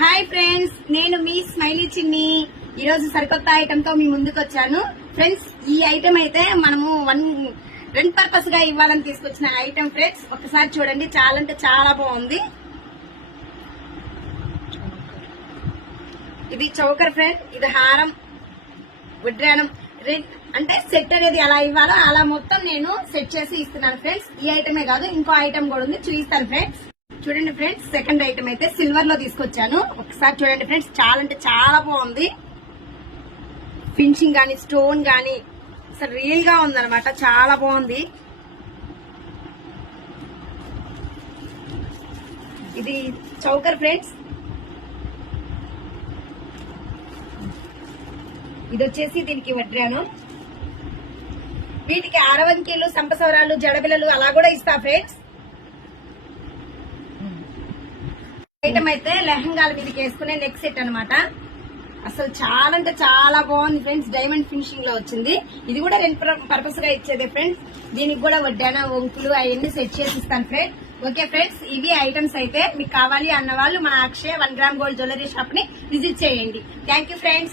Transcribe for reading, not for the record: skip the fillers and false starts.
Hi friends, నేను మీ smiley చిన్ని. ఈ రోజు సరికొత్త ఐటమ్ తో మీ ముందుకు వచ్చాను. ఫ్రెండ్స్, ఈ ఐటమ్ అయితే మనము రెంట్ పర్పస్ గా ఇవ్వాలని తీసుకొచ్చిన ఐటమ్. ఫ్రెండ్స్, ఒకసారి చూడండి, చాలా అంటే చాలా బాగుంది. ఇది చౌకర్ ఫ్రెండ్, ఇది హారం, వడ్రానం, రెంట్ అంటే సెట్ అనేది ఎలా ఇవ్వాలో అలా మొత్తం నేను సెట్ చేసి ఇస్తున్నాను ఫ్రెండ్స్. ఈ ఐటమే కాదు, ఇంకో ఐటమ్ కూడా ఉంది, చూపిస్తాను ఫ్రెండ్స్. చూడండి ఫ్రెండ్స్, సెకండ్ ఐటమ్ అయితే సిల్వర్ లో తీసుకొచ్చాను. ఒకసారి చూడండి ఫ్రెండ్స్, చాలా అంటే చాలా బాగుంది. ఫినిషింగ్ గానీ, స్టోన్ గానీ అసలు రియల్ గా ఉందన్నమాట, చాలా బాగుంది. ఇది చౌకర్ ఫ్రెండ్స్, ఇది వచ్చేసి దీనికి వడ్రాను. వీటికి ఆరవంకీలు, సంపసవరాలు, జడబిల్లలు అలా కూడా ఇస్తా ఫ్రెండ్స్. ఐటమ్ అయితే లెహంగాల మీదకి వేసుకునే నెక్ సెట్ అన్నమాట. అసలు చాలా అంటే చాలా బాగుంది ఫ్రెండ్స్. డైమండ్ ఫినిషింగ్ లో వచ్చింది. ఇది కూడా రెంట్ పర్పస్ గా ఇచ్చేదే ఫ్రెండ్స్. దీనికి కూడా వడ్డాన, వంకులు అవన్నీ సెట్ చేసి ఇస్తాను ఫ్రెండ్స్. ఓకే ఫ్రెండ్స్, ఇవి ఐటమ్స్ అయితే మీకు కావాలి అన్న వాళ్ళు మన అక్షయ 1 గ్రామ్ గోల్డ్ జ్యువెలరీ షాప్ ని విజిట్ చేయండి. Thank you friends.